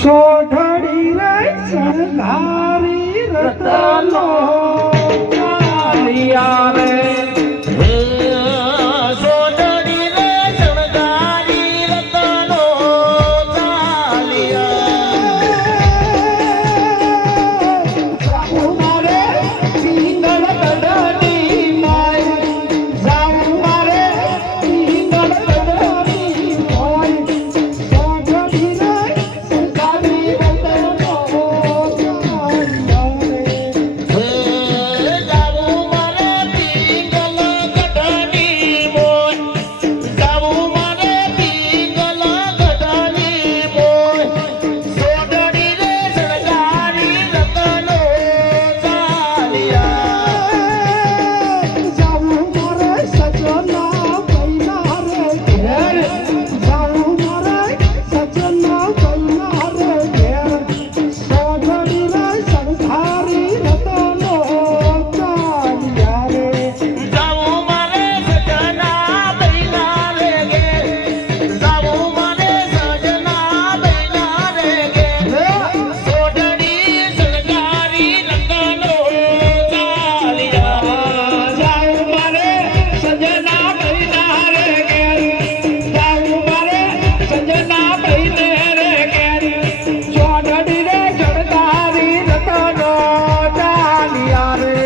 સોઢડી રે શણગારી રતનો ચાલિયા રે સોઢડી રે શણગારી રતનો જાવું મારે પિંગળ ગઢની માય જાવું મારે પિંગળ ગઢની માય સોઢડી રે શણગારી રતનો ચાલિયા રે જાવું મારે પિંગલ ગઢની મોય જાવું મારે પિંગલ ગઢની મોય સોઢડી રે શણગારી રતનો ચાલિયા જાવું મારે સજના પૈના રે ઘેર જાવું મારે સજના પૈના રે ઘેર સોઢડી રે શણગારી રતનો ચાલિયા રે જાવું મારે સજના બૈના રે ઘેર જાવું મારે સજના બૈના રે ઘેર સોઢડી શણગારી રતનો ચાલિયા જાવું મારે સજના પૈના રે ઘેર જાવું મારે સજના પૈને રે ઘેર સોઢડી રે શણગારી રતનો ચાલિયા રે